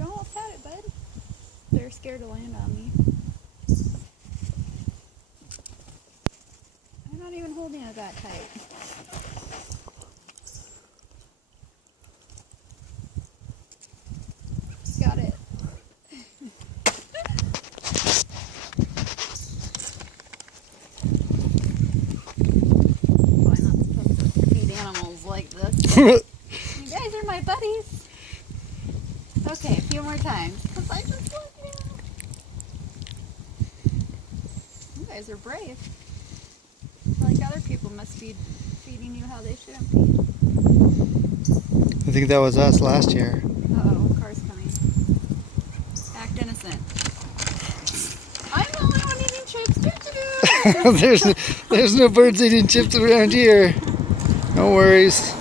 You almost had it, bud. They're scared to land on me. I'm not even holding it that tight. Got it. Probably not supposed to feed animals like this. You guys are my buddies. Okay, a few more times. Cause I just love you. You guys are brave. Like other people must be feeding you how they shouldn't feed. I think that was us last year. Uh-oh, car's coming. Act innocent. I'm the only one eating chips. Doo-doo-doo. There's no birds eating chips around here. No worries.